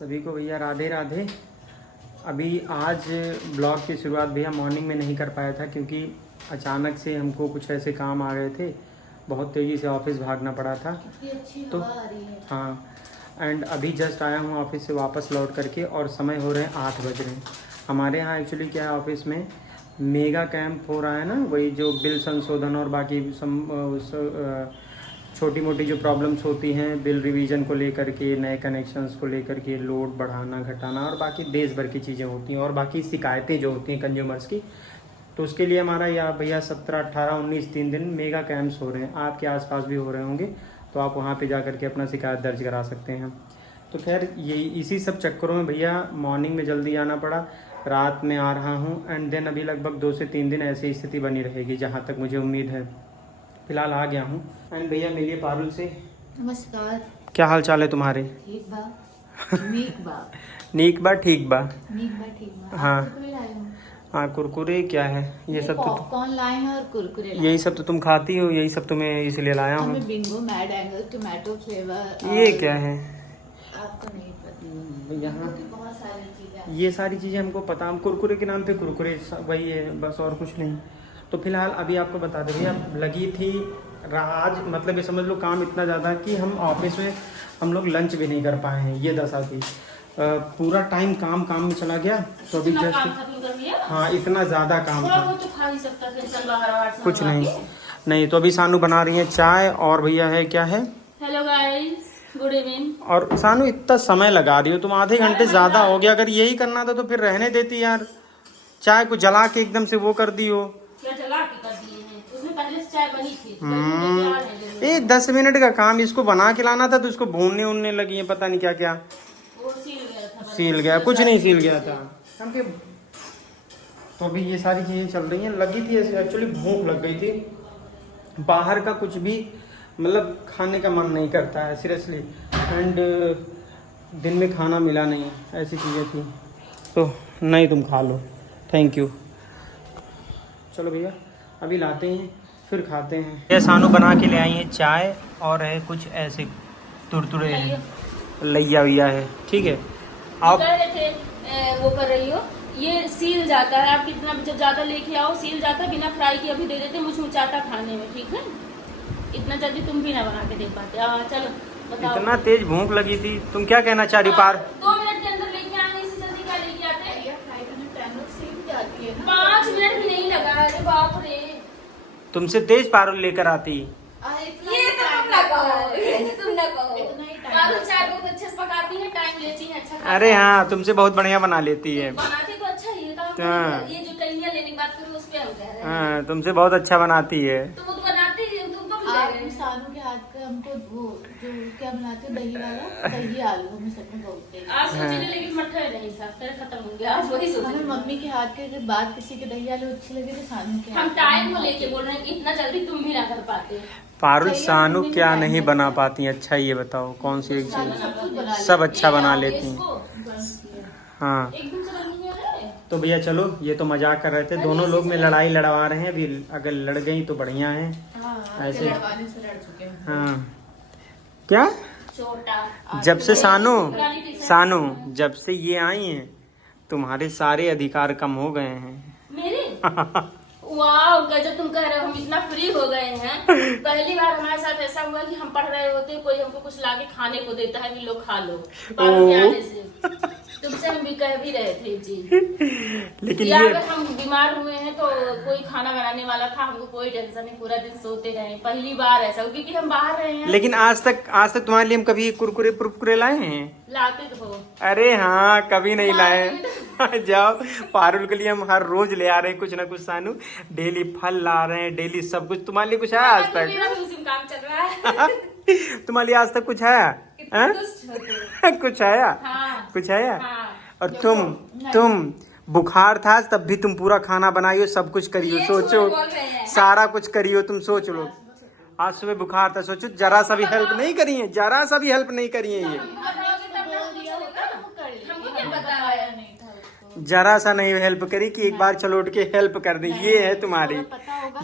सभी को भैया राधे राधे। अभी आज ब्लॉग की शुरुआत भैया मॉर्निंग में नहीं कर पाया था क्योंकि अचानक से हमको कुछ ऐसे काम आ गए थे, बहुत तेज़ी से ऑफिस भागना पड़ा था। तो हाँ, एंड अभी जस्ट आया हूँ ऑफिस से वापस लौट करके और समय हो रहे हैं 8 बज रहे हैं। हमारे यहाँ एक्चुअली क्या है, ऑफिस में मेगा कैंप हो रहा है ना, वही जो बिल संशोधन और बाकी छोटी मोटी जो प्रॉब्लम्स होती हैं बिल रिवीजन को लेकर के, नए कनेक्शंस को लेकर के, लोड बढ़ाना घटाना और बाकी देश भर की चीज़ें होती हैं और बाकी शिकायतें जो होती हैं कंज्यूमर्स की। तो उसके लिए हमारा यहाँ भैया 17, 18, 19 3 दिन मेगा कैंप्स हो रहे हैं। आपके आसपास भी हो रहे होंगे, तो आप वहाँ पे जा करके अपना शिकायत दर्ज करा सकते हैं। तो खैर यही इसी सब चक्करों में भैया मॉर्निंग में जल्दी आना पड़ा, रात में आ रहा हूँ एंड देन अभी लगभग 2 से 3 दिन ऐसी स्थिति बनी रहेगी जहाँ तक मुझे उम्मीद है। फिलहाल आ गया हूँ एंड भैया मिलिए पारुल से। नमस्कार। क्या हाल चाल है तुम्हारे? ठीक बा, नीक बा, नीक बा, ठीक बा, नीक बा, ठीक बा। हाँ। कुरकुरे लाए हूँ। हाँ, कुरकुरे क्या है ये सब? तो पॉपकॉर्न लाए हैं और कुरकुरे लाए। यही सब तो तुम खाती हो, यही सब तुम्हें इसलिए लाया हूँ। हमें Bingo, mad angle, tomato flavour. ये क्या है? आपको नहीं पता? यहाँ बहुत सारी चीजें। ये सारी चीज़ें हमको पता, हम कुरकुरे के नाम पे कुरकुरे वही है बस, और कुछ नहीं। तो फिलहाल अभी आपको बता दें भैया, लगी थी आज, मतलब ये समझ लो काम इतना ज़्यादा कि हम ऑफिस में हम लोग लंच भी नहीं कर पाए हैं, ये दशा थी। पूरा टाइम काम में चला गया। तो अभी जस्ट हाँ, इतना ज़्यादा काम था, तो खा ही सकता है, कुछ नहीं। तो अभी सानू बना रही है चाय और भैया है क्या है। Hello guys, good evening. और सानू इतना समय लगा रही हो तुम, आधे घंटे ज़्यादा हो गया। अगर यही करना था तो फिर रहने देती यार, चाय को जला के एकदम से वो कर दी हो। क्या जला के कर दिए हैं? उसमें पहले से चाय बनी थी। ये 10 मिनट का काम, इसको बना के लाना था तो इसको भूनने उनने लगी है, पता नहीं क्या क्या। वो सील गया था। सील गया? कुछ नहीं सील गया था हमके। तो अभी ये सारी चीजें चल रही हैं। लगी थी ऐसे, एक्चुअली भूख लग गई थी, बाहर का कुछ भी मतलब खाने का मन नहीं करता है सीरियसली, एंड दिन में खाना मिला नहीं, ऐसी चीज़ें थी। तो नहीं, तुम खा लो, थैंक यू। चलो भैया अभी लाते हैं फिर खाते हैं। ये सानू बना के ले आई है चाय और है कुछ ऐसे तुरतुरे हैं, लैया वैया है, ठीक है। आप वो कर रही हो, ये सील जाता है। आप कितना जब ज्यादा लेके आओ सील जाता है, बिना फ्राई के अभी दे देते, मुझमुचाता खाने में, ठीक है। इतना जल्दी तुम भी ना बना के दे पाते। चलो बताओ। इतना तेज भूख लगी थी, तुम क्या कहना चाह रही? पार 2 मिनट के अंदर लेके आए, इससे जल्दी क्या लेके आते हैं? 5 मिनट भी नहीं लगा। अरे बाप रे, तुमसे तेज पारुल लेकर आती। ये तो तुम ना कहो, ये तो तुम ना कहो। पारुल चाय बहुत अच्छे से पकाती है, टाइम लेती है अच्छा। अरे हाँ, तुमसे बहुत बढ़िया बना लेती है। बनाती तो अच्छा ही है, तो हाँ। ये जो टहनियाँ लेने की बात करूँ उस पे हम कह रहे हैं। हाँ, तुमसे बहुत अच्छा बनाती है। तो वो तो बनाती है, तुम तो भी सानू के हाथ का हमको वो जो क्या बनाते हो, दही वाला, दही आलू हमें सब में बोलते हैं। आज सोची थी लेकिन मटर नहीं था, फिर खत्म हो गया। आज वही सोची। हमें मम्मी के हाथ के अगर बात किसी के दही आलू अच्छी लगे तो सानू के। हम टाइम को लेके बोल रहे हैं, इतना जल्दी तुम भी ना कर पाते। पारुल सानू क्या नहीं बना पाती? अच्छा ये बताओ कौन सी एक चीज सब अच्छा बना लेती हैं। हाँ, तो भैया चलो, ये तो मजाक कर रहे थे, दोनों लोग में लड़ाई लड़वा रहे हैं अभी। अगर लड़ गई तो बढ़िया है, ऐसे। हाँ, क्या जब से सानू जब से ये आई हैं तुम्हारे सारे अधिकार कम हो गए हैं। मेरे वाह, गजब तुम कह रहे हो, हम इतना फ्री हो गए हैं। पहली बार हमारे साथ ऐसा हुआ कि हम पढ़ रहे होते, कोई हमको कुछ लाके खाने को देता है कि लो खा लो। तुमसे हम भी कह भी रहे थे जी, लेकिन ये अगर हम बीमार हुए हैं तो कोई खाना बनाने वाला था, हमको कोई टेंशन नहीं, पूरा दिन सोते रहे। पहली बार ऐसा हो, क्योंकि हम बाहर रहे हैं। लेकिन आज तक तुम्हारे लिए हम कभी कुरकुरे लाए हैं? लाते तो हो। अरे हाँ, कभी नहीं लाए। जाओ, पारुल के लिए हम हर रोज ले आ रहे हैं कुछ ना कुछ। सानू डेली फल ला रहे हैं, डेली सब कुछ। तुम्हारे लिए कुछ है आज तक? मेरा भी उसी में काम चल रहा है। तुम्हारे लिए आज तक कुछ है? कुछ आया? हाँ। कुछ आया? हाँ। और तुम बुखार था तब भी तुम पूरा खाना बनाइयो, सब कुछ करियो, सोचो सारा कुछ करियो, तुम सोच लो। आज सुबह बुखार था, सोचो जरा सा भी हेल्प नहीं करी है, जरा सा भी हेल्प नहीं करी है ये, जरा सा नहीं हेल्प करी कि एक बार चलो उठ के हेल्प कर दे। ये है तुम्हारी,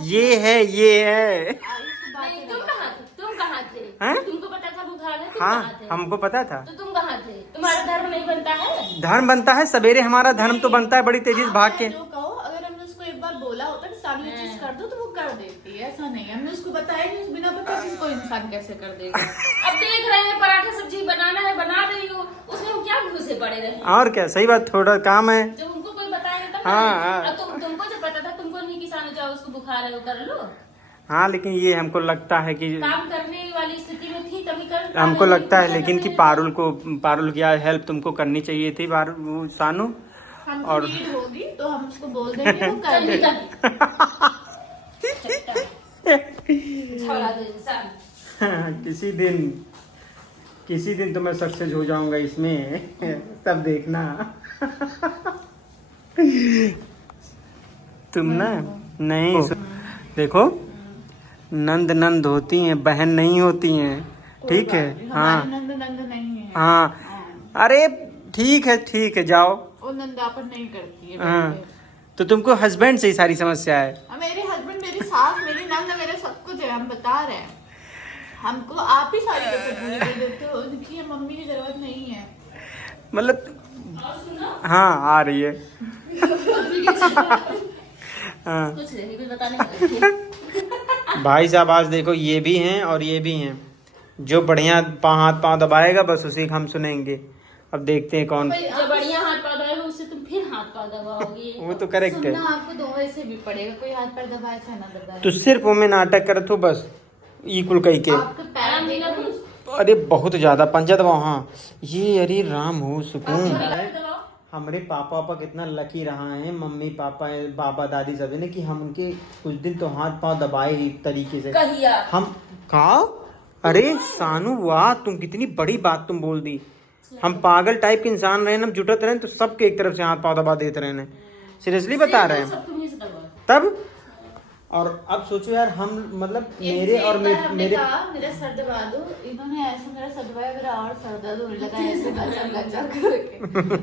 ये है। तुम कहाँ थे? तुमको पता था बुखार है, तुम हाँ कहाँ थे? हमको पता था। तो तुम कहाँ थे? तुम्हारा धर्म नहीं बनता है? धर्म बनता है सवेरे, हमारा धर्म तो बनता है बड़ी तेजी से भाग के। जो कहो, अगर हमने उसको एक बार बोला होता कि सामने चीज कर दो तो वो कर देती है, ऐसा नहीं है। हमने उसको बताया नहीं, बिना पता किसको इंसान कैसे कर देगा। अब देख रहे हैं पराठा सब्जी बनाना है, बना रही हो, उसमें हम क्या घुसे पड़े रहे? और क्या, सही बात, थोड़ा काम है। जब उनको कोई बताया तब हाँ। अब तुमको जब पता था, तुमको नहीं किसान जाओ उसको बुखार है वो कर लो। हाँ लेकिन ये हमको लगता है कि काम करने वाली स्थिति में थी तभी कर। हमको लगता है लेकिन कि पारुल की हेल्प तुमको करनी चाहिए थी सानू। और नीड होगी तो हम उसको बोल देंगे, वो कर देगा। किसी दिन तो मैं सक्सेस हो जाऊंगा इसमें, तब देखना। तुम ना नहीं देखो, नंद होती हैं, बहन नहीं होती हैं, ठीक है? हाँ नंद नहीं है। हाँ अरे ठीक है जाओ। वो नंदापन नहीं करती है। हाँ तो तुमको हस्बैंड से ही सारी समस्या है। मेरे हस्बैंड, मेरी सास, मेरी नंद, मेरे सब कुछ है, हम बता रहे हैं। हमको आप ही सारी कसर पूरी कर देते हो, उनकी मम्मी की जरूरत नहीं है। मतलब हाँ आ रही है। हाँ कुछ नहीं, कुछ बताने का। भाई साहब आज देखो, ये भी हैं और ये भी हैं, जो बढ़िया हाथ पाँव दबाएगा बस उसी का हम सुनेंगे। अब देखते हैं कौन जो बढ़िया हाथ पाँव दबाएगा उससे तुम फिर हाथ पाँव दबाओगे। वो तो करेक्ट है। आपको दोनों से भी पड़ेगा, कोई हाथ पैर दबाए चाहे ना दबाए। तो सिर्फ वो में नाटक कर तो बस इक्वल कही के। आपको पैर मिला तो अरे बहुत ज्यादा पंजा दबाओ। हाँ ये अरे राम हो सुकून। हमारे पापा कितना लकी रहा है, मम्मी पापा बाबा दादी सभी ने, कि हम उनके कुछ दिन तो हाथ पाँव दबाए ही तरीके से। हम कहा अरे सानू वाह, तुम कितनी बड़ी बात तुम बोल दी। हम पागल टाइप के इंसान रहे, हम जुटत रहे तो सबके एक तरफ से हाथ पाँव दबा देते रहे। सीरियसली बता रहे हैं तब। और अब सोचो यार, हम मतलब मेरे और मेरे सर दबा दो, इन्होंने ऐसे मेरा सर दबाया, मेरा और सर दर्द होने लगा ऐसे गचा करके।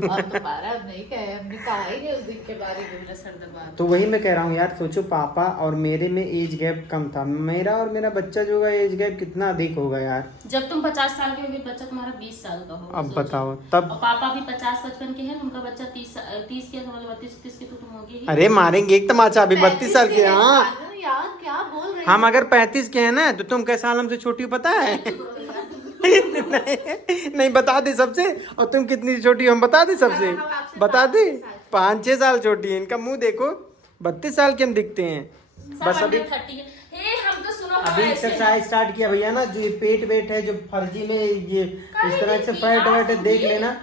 और दोबारा अब नहीं कहे, हमने कहा ही नहीं उस दिन के बारे में, मेरा सर दबा। तो वही मैं कह रहा हूँ यार, सोचो पापा और मेरे में एज गैप कम था, मेरा और मेरा बच्चा जो है एज गैप कितना अधिक होगा यार। जब तुम 50 साल के होगे, बच्चा तुम्हारा 20 साल का होगा। अब बताओ तब। पापा भी 50-55 के हैं, उनका बच्चा 30 के, मतलब 32-33 के तो तुम होगे। अरे मारेंगे एक तमाचा, अभी 32 साल के। हाँ यार क्या बोल रहे हम अगर 35 के हैं ना, तो तुम कैसे साल हमसे छोटी हो पता है? नहीं बता दे सबसे। और तुम कितनी छोटी हो हम बता दे सबसे, बता दे। 5-6 साल छोटी है, इनका मुंह देखो, 32 साल के हम दिखते हैं बस। अभी अभी एक्सरसाइज स्टार्ट किया भैया ना, जो ये पेट वेट है जो फर्जी में ये इस तरह से फैट वेट देख लेना।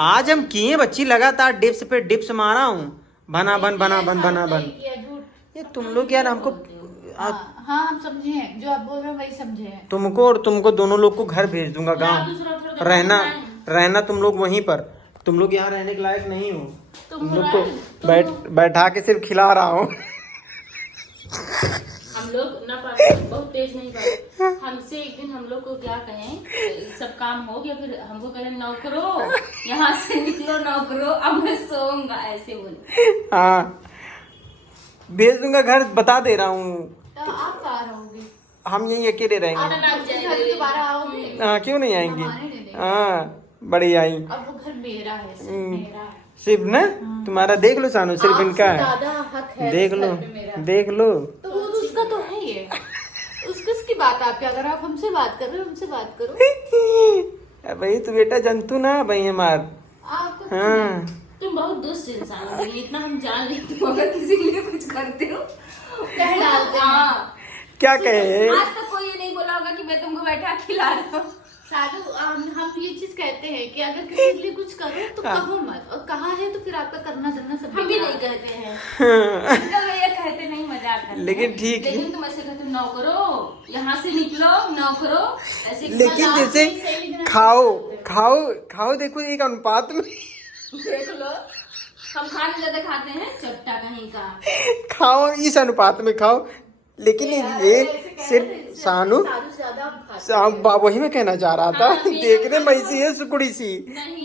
आज हम किए बच्ची, लगातार डिप्स पे डिप्स मारा हूँ, बना बन। ये तुम लोग यार हमको हाँ हम समझे हैं, जो आप बोल रहे हैं वही समझे हैं। तुमको दोनों लोग को घर भेज दूंगा गाँव, रहना तुम लोग वहीं पर। तुम लोग यहाँ रहने के लायक नहीं हो। तुम लोग को बैठा के सिर्फ खिला रहा हूँ। हम लोग ना बहुत तेज नहीं पाते। हमसे एक दिन हम लोग को क्या कहें, सब काम हो गया, फिर हमको कहें नौकरो यहाँ से निकलो, नौकरो अब मैं सोऊंगा, ऐसे बोले। हाँ भेज दूंगा घर, बता दे रहा हूँ। तो आप कहाँ रहोगे? हम यहीं अकेले रहेंगे। दोबारा आओगे? हाँ क्यों नहीं आएंगे। हाँ बड़ी आई। अब वो घर मेरा है, सिर्फ मेरा है। सिर्फ ना तुम्हारा देख लो सानू, सिर्फ इनका है, देख लो। तो वो उसका तो है ये, उसकी बात आपकी, अगर आप हमसे बात कर रहे हो हमसे बात करो। भाई तू बेटा जंतु ना भाई हमार। हाँ तुम बहुत दुष्ट इंसान हो, इतना हम जान लेते हो, अगर किसी के लिए कुछ करते हो कह डालते हैं। क्या कहे? आज तक कोई ये नहीं बोला होगा कि मैं तुमको बैठा खिला रहा हूँ। साधु हम ये चीज कहते हैं कि अगर किसी के लिए कुछ करो तो कहो मत, और कहा है तो फिर आपका करना धरना सब हम भी नहीं कहते हैं। भैया कहते नहीं, मजाक करते। लेकिन ठीक है, लेकिन तुम ऐसे कहते नौकरो यहाँ से निकलो, नौकरो ऐसे। लेकिन जैसे खाओ देखो एक अनुपात में देख लो, हम खाना ज्यादा खाते हैं, चट्टा कहीं का। खाओ इस अनुपात में खाओ, लेकिन ये सिर्फ सानू वही मैं कहना चाह रहा था। देखने में ऐसी है सुकुड़ी सी,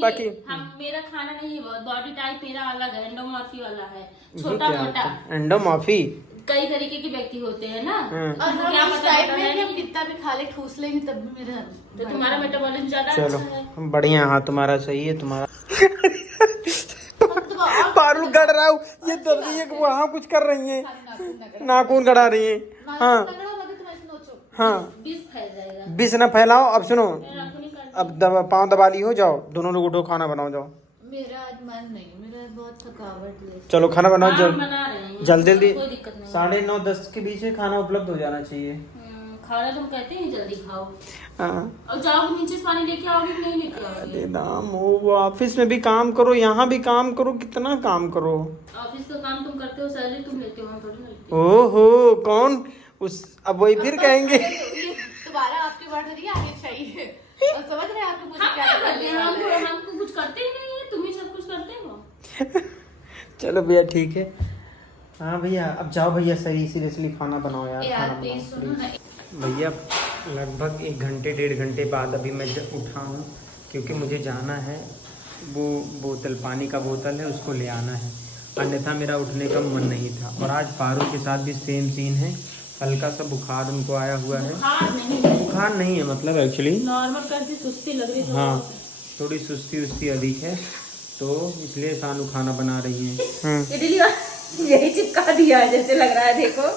बाकी मेरा खाना नहीं है, बॉडी टाइप मेरा अलग है, एंडोमॉर्फी वाला है, छोटा मोटा। एंडोमॉर्फी कई तरीके के व्यक्ति होते हैं ना, और हम क्या इस पता टाइप होता में है कि हम कि- कितना भी खा ले ठूस लेंगे तब भी मेरा तो तुम्हारा मेटाबॉलिज्म ज्यादा चलो अच्छा है। बढ़िया, हाँ तुम्हारा सही है। तुम्हारा और पारुल गड़ रहा हूँ, ये दर्द है कि वहाँ कुछ कर रही है, नाखून गड़ा रही है। हाँ हाँ, विष फैल जाएगा। विष न फैलाओ। अब सुनो, नाखून ही काट- अब पाँव दबा ली हो, जाओ दोनों लोग उठो, खाना बनाओ जाओ। मेरा आज मन नहीं, मेरा बहुत थकावट है। चलो खाना बनाओ हाँ, जल्दी बना रहे हैं, जल्दी जल्दी। कोई दिक्कत नहीं। 9:30-10 के बीच में खाना उपलब्ध हो जाना चाहिए। खाना तुम कहते हैं जल्दी खाओ, हाँ और जाओगे नीचे से पानी लेके आओगे कि नहीं लेके आओगे? नाम हो, वो ऑफिस में भी काम करो, यहाँ भी काम करो, कितना काम करो। ऑफिस का काम तुम करते हो, सैलरी तुम लेते हो, हम थोड़ी ना लेते हैं। ओहो कौन उस, अब वही फिर कहेंगे। ये दोबारा आपकी बात नहीं आनी चाहिए। और समझ रहे हैं आपको मुझे हम क्या क्या करते हैं? करने वाला है। हम तो कुछ करते ही नहीं है, तुम ही सब कुछ करते हो। चलो भैया ठीक है। हाँ भैया अब जाओ भैया, सही सीरियसली खाना बनाओ यार, यार खाना प्लीज बनाओ सुनो प्लीज। ना, भैया लगभग 1 घंटे 1.5 घंटे बाद अभी मैं उठा हूँ, क्योंकि मुझे जाना है, वो बोतल पानी का बोतल है उसको ले आना है, अन्यथा मेरा उठने का मन नहीं था। और आज पारुल के साथ भी सेम सीन है, हल्का सा बुखार उनको आया हुआ है। बुखार नहीं है, बुखार नहीं है मतलब एक्चुअली, नॉर्मल करती सुस्ती लग रही है। हाँ थोड़ी सुस्ती उस्ती अधिक है, तो इसलिए सानू खाना बना रही है। इडली यही चिपका दिया है जैसे लग रहा है, देखो।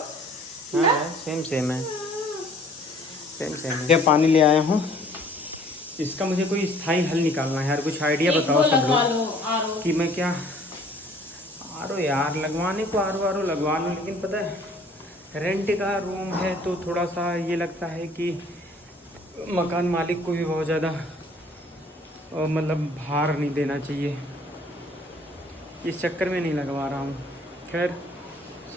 हाँ सेम सेम है, सेम सेम है। मैं पानी ले आया हूँ, इसका मुझे कोई स्थायी हल निकालना है यार, कुछ आइडिया बताओ सब लोग कि मैं क्या आरो यार लगवाने को आरो लगवा लूँ, लेकिन पता है रेंट का रूम है तो थोड़ा सा ये लगता है कि मकान मालिक को भी बहुत ज़्यादा मतलब भार नहीं देना चाहिए, इस चक्कर में नहीं लगवा रहा हूँ। खैर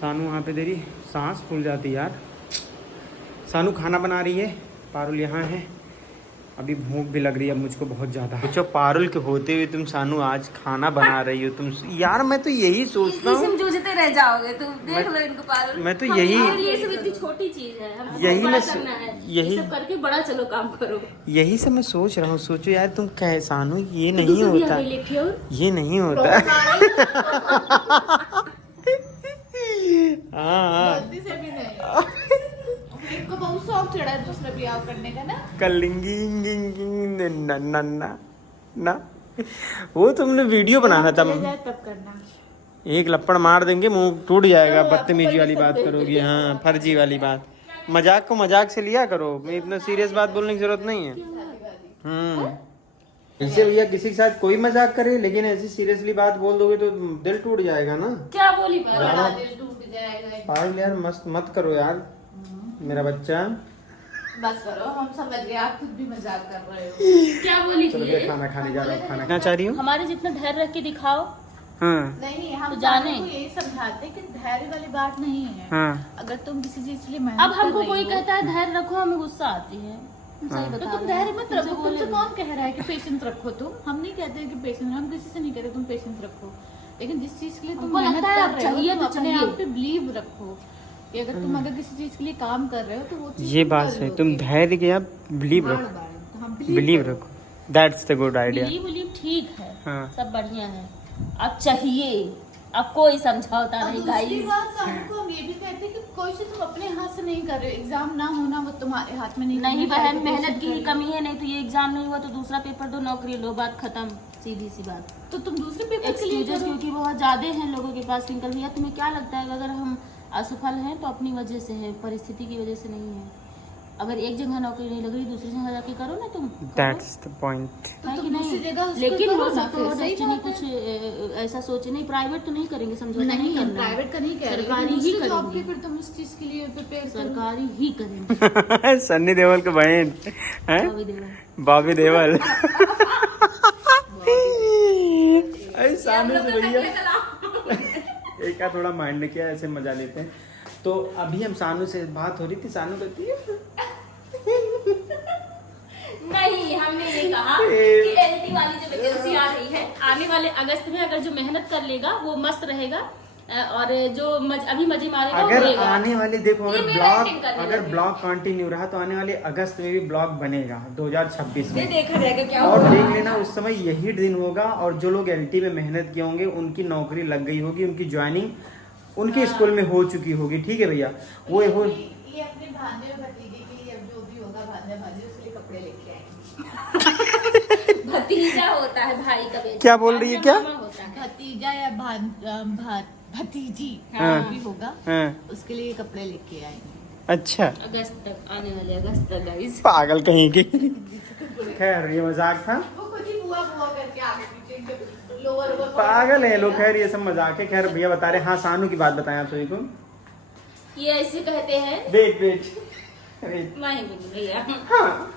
सानू वहाँ पे दे रही, सांस फूल जाती यार। सानू खाना बना रही है, पारुल यहाँ है, अभी भूख भी लग रही है मुझको बहुत ज़्यादा। पूछो पारुल के होते हुए तुम सानू आज खाना बना रही हो तुम, यार मैं तो यही सोचता हूँ, जूझते रह जाओगे तुम, देख लो इनको पारुल। मैं तो यही ये सब इतनी छोटी चीज है, हम यही बड़ा मैं करना है, यही ये सब करके बड़ा चलो काम करो। यही सब मैं सोच रहा हूँ। सोचो यार तुम कह सानू ये नहीं दूसरी भी होता, आ गई लेठी और ये नहीं होता। हाँ गलती से भी नहीं। इनको बहुत शौक चढ़ा है दूसरा ब्याह करने का ना। कलिंगी ना वो तुमने वीडियो बनाना था, चले जाए तब करना। एक लपड़ मार देंगे, मुंह टूट जाएगा। बदतमीजी वाली बात करोगी, हाँ फर्जी वाली बात। मजाक को मजाक से लिया करो, मैं इतना सीरियस बात बोलने की जरूरत नहीं है। ऐसे भैया किसी के साथ कोई मजाक करे, लेकिन ऐसी सीरियसली बात बोल दोगे तो दिल टूट जाएगा ना। क्या बोली बड़ा दिल टूट जाएगा। पागल यार, मत करो यार मेरा बच्चा। बस करो, हम समझ गए आप खुद भी मजाक कर रहे हो। क्या बोली चलो थी? भैया खाना खाने जा रहा हूँ, खाना खाना चाह रही हूँ। हमारे जितना धैर्य रख के दिखाओ। हाँ नहीं, हम तो जाने। को यही समझाते कि धैर्य वाली बात नहीं है। हाँ अगर तुम किसी चीज के लिए मेहनत अब हमको कर रही कोई हो, कहता है धैर्य रखो, हमें गुस्सा आती है। हम सही तो बता तुम रहे धैर्य हैं। मत तुमसे रखो। बोले तुमसे हुए। कौन कह रहा है कि पेशेंस रखो? हम नहीं कहते कि पेशेंस, हम किसी से नहीं कहते तुम पेशेंस रखो, लेकिन जिस चीज के लिए तुम हमको मेहनत लगता है कर अब रहे हो चाहिए तुम तो अपने चाहिए। आप पे बिलीव रखो कि अगर तुम अगर किसी चीज के लिए काम कर रहे हो तो वो चीज ये तुम बात कर है, लोगे। तुम धैर्य के आप बिलीव बार रखो, बार तो हम बिलीव रखो, that's the good idea. Believe ठीक है, हाँ। सब बढ़िया है। अब चाहिए, अब कोई समझौता और नहीं दूसरी गाइस। बात सबको हम ये भी कहते हैं कि कोई चीज तुम अपने हाथ से नहीं कर रहे हो। एग्जाम ना होना वो तुम्हारे हाथ में नहीं। नहीं तुम्हें बहन, qualification मेहनत की ही करनी। कमी है, नहीं तो ये एग्जाम नहीं हुआ तो दूसरा पेपर दो, नौकरी लो, बात खत्म, सीधी सी बात। तो तुम दूसरे पेपर के लिए एक्सक्यूजेस करो। क्योंकि बहुत ज्यादा हैं लोगों के पास। ट्विंकल भैया तुम्हें क्या लगता है कि अगर हम असफल हैं तो अपनी वजह से है, परिस्थिति की वजह से नहीं है। अगर एक जगह नौकरी नहीं लग रही, दूसरी जगह जाके करो ना तुम, करो। That's the point. तो है तुम कि दूसरी नहीं? जगह उसको लेकिन करो हो ना सकता फिर, है सही डेस्टिनी बात है। कुछ ऐसा सोचे। नहीं, प्राइवेट तो नहीं करेंगे, समझौता नहीं, हम करना है। प्राइवेट का नहीं कह रहे, सरकारी लेकिन ही दूसरी जॉब करेंगे। की फिर तुम इस चीज के लिए प्रिपेयर करो। सरकारी ही करेंगे। सन्नी देओल के बहन हैं, बॉबी देओल। बॉबी देओल। ऐसा से भैया एक का थोड़ा माइंड में किया, ऐसे मजा लेते हैं। तो अभी हम सानू से बात हो रही थी, सानू कहती है नहीं, हमने ये कहा कि एलटी वाली जो वैकेंसी आ रही है, आने वाले अगस्त में अगर जो मेहनत कर लेगा वो मस्त रहेगा, और जो अभी मजे मारेगा वो अगर रहेगा। आने वाले देखो, ये अगर मेरा acting करने अगर लगे। ब्लॉग कंटिन्यू रहा तो आने वाले अगस्त में भी ब्लॉग बनेगा 2026 ये में। देखा जाएगा क्या और होगा। देख लेना उस समय यही दिन होगा, और जो लोग एलटी में मेहनत किए होंगे उनकी नौकरी लग गई होगी, उनकी ज्वाइनिंग उनके स्कूल में हो चुकी होगी, ठीक है भैया। वो ये अपने भांजे और भतीजे के लिए अब जो भी होगा भांजा भांजी उसके लिए कपड़े लेके आएंगे। भतीजा होता है भाई का बेटा। क्या बोल रही है, क्या? भतीजा या भतीजी हाँ। जो भी होगा हाँ। उसके लिए कपड़े लेके आएंगे। अच्छा, अगस्त तक आने वाले, अगस्त तक गाइस। पागल कहीं की। खैर ये मजाक था, वो खुद ही बुआ बुआ करके आगे पीछे लोअर पागल है लोग। खैर ये सब मजाक है। खैर भैया बता रहे, हाँ सानू की बात बताएं आप सभी को। ये ऐसे कहते हैं, वेट वेट, मैं ही बोल भैया। हाँ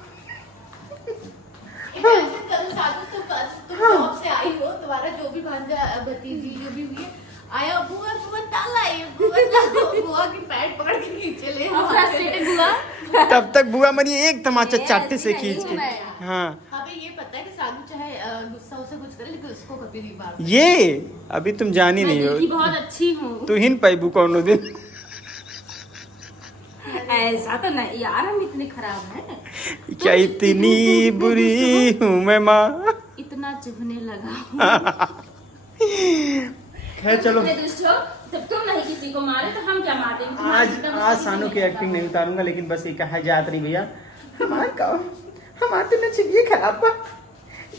तुम जॉब से आई हो, तुम्हारा जो भी भांजा भतीजी जो भी हुई है आया, बुआ बुआ ताला आई, बुआ की पैंट पकड़ के खींचे ले फ्रस्ट्रेटेड हुआ। तब तक बुआ मरी एक तमाचा चाटे से ऐसी खींच नहीं के। हूँ मैं। हाँ हमें ये पता है कि सानू चाहे गुस्सा उसे कुछ करे लेकिन उसको कभी नहीं मारता। ये अभी तुम जानी मैं नहीं दिल की हो, बहुत अच्छी हूँ। तू हिन पैबू कौनो दिन। ऐसा तो नहीं यार, हम इतने खराब हैं। क्या इतनी बुरी हूँ मैं माँ। इतना चुभने लगा। खैर चलो, इतने दुष्ट हो, जब तुम नहीं किसी को मारे तो हम क्या मार देंगे? तुम्हारी आज एकदम आज किसी सानू ने की नहीं एक्टिंग देखा। नहीं उतारूंगा, लेकिन बस ये कहा जात नहीं भैया, हमारे तो नसीब खराब पा,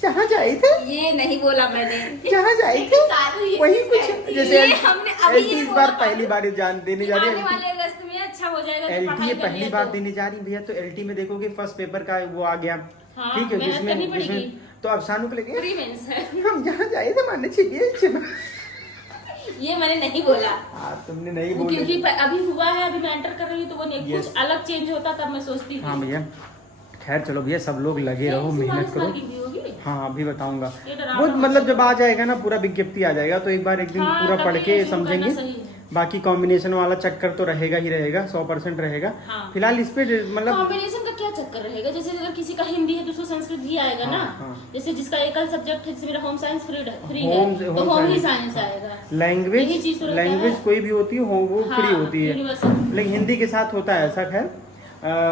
जहाँ जाए थे ये नहीं बोला मैंने। जहाँ जाए थे सानू ये वही चीज़ कुछ कहती जैसे ये हमने अभी ये इस बोला बार था। पहली बार जान देने जा रही आने है। वाले अगस्त में अच्छा हो जाएगा तो एलटी पढ़ाई ये कर पहली लिया बार तो। देने जा रही भैया, तो एलटी में देखोगे फर्स्ट पेपर का वो आ गया, हाँ, ठीक है, मेहनत करनी पड़ेगी। जिसमें तो अब सानू को लगे प्रीमेंस है। हम जहाँ जाए थे मानने चाहिए। ये मैंने नहीं बोला। तुमने नहीं वो बोला। क्योंकि अभी हुआ है, अभी मैं एंटर कर रही हूँ तो वो नहीं, Yes. कुछ अलग चेंज होता तब मैं सोचती हाँ भैया, खैर चलो भैया, सब लोग लगे रहो, मेहनत करो। हाँ अभी बताऊंगा, ये डरावना वो मतलब जब आ जाएगा ना पूरा विज्ञप्ति आ जाएगा तो एक बार एक दिन हाँ, पूरा पढ़ तभी के शुरू करना समझेंगे। सही है। बाकी कॉम्बिनेशन वाला चक्कर तो रहेगा ही रहेगा, 100% रहेगा। हाँ। फिलहाल इस पे मतलब कॉम्बिनेशन का क्या चक्कर रहेगा? जैसे अगर किसी का हिंदी है तो उसको संस्कृत भी आएगा हाँ, ना। हाँ। जैसे जिसका एकल सब्जेक्ट है, जैसे मेरा होम साइंस फ्री है होम- तो होम होम ही साइंस। साइंस आएगा। यही चीज़ तो रहता लैंग्वेज है। कोई भी होती है वो हाँ, फ्री होती है, universal। लेकिन हिंदी के साथ होता है ऐसा। खैर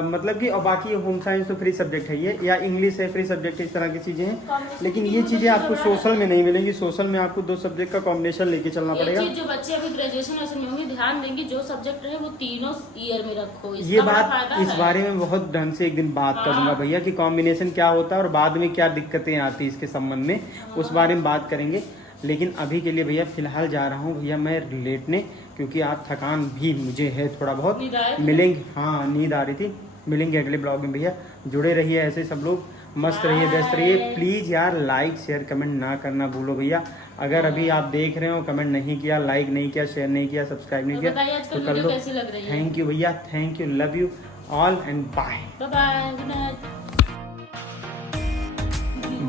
मतलब कि और बाकी होम साइंस तो फ्री सब्जेक्ट है ये, या इंग्लिश है फ्री सब्जेक्ट है, इस तरह की चीजें हैं। लेकिन ये चीजें आपको सोशल में नहीं मिलेंगी। सोशल में आपको 2 सब्जेक्ट का कॉम्बिनेशन लेके चलना एक पड़ेगा। चीज जो बच्चे अभी ग्रेजुएशन ऐसे नहीं होंगे, ध्यान देंगे जो सब्जेक्ट रहे वो तीनों ईयर में रखो। इसका ये बड़ा बात फायदा इस है। बारे में बहुत ढंग से एक दिन बात करूंगा हाँ। भैया कि कॉम्बिनेशन क्या होता है और बाद में क्या दिक्कतें आती है इसके संबंध में, उस बारे में बात करेंगे। लेकिन अभी के लिए भैया फिलहाल जा रहा हूँ भैया मैं लेटने, क्योंकि आज थकान भी मुझे है थोड़ा बहुत। नींद आ रही थी? मिलेंगे, हाँ नींद आ रही थी। मिलेंगे अगले ब्लॉग में भैया, जुड़े रहिए ऐसे सब लोग, मस्त रहिए, व्यस्त रहिए। प्लीज़ यार लाइक शेयर कमेंट ना करना भूलो भैया। अगर अभी आप देख रहे हो कमेंट नहीं किया, लाइक नहीं किया, शेयर नहीं किया, सब्सक्राइब नहीं तो किया बताइए आजकल तो कर वीडियो लो। कैसी लग रही है। थैंक यू भैया, thank you, love you all and bye. Bye bye, good night.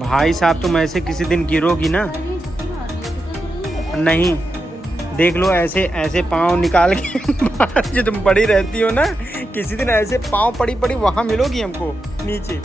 भाई साहब तुम ऐसे किसी दिन गिरोगी ना, नहीं देख लो ऐसे ऐसे पाँव निकाल के जो तुम पड़ी रहती हो ना, किसी दिन ऐसे पाँव पड़ी पड़ी वहाँ मिलोगी हमको नीचे।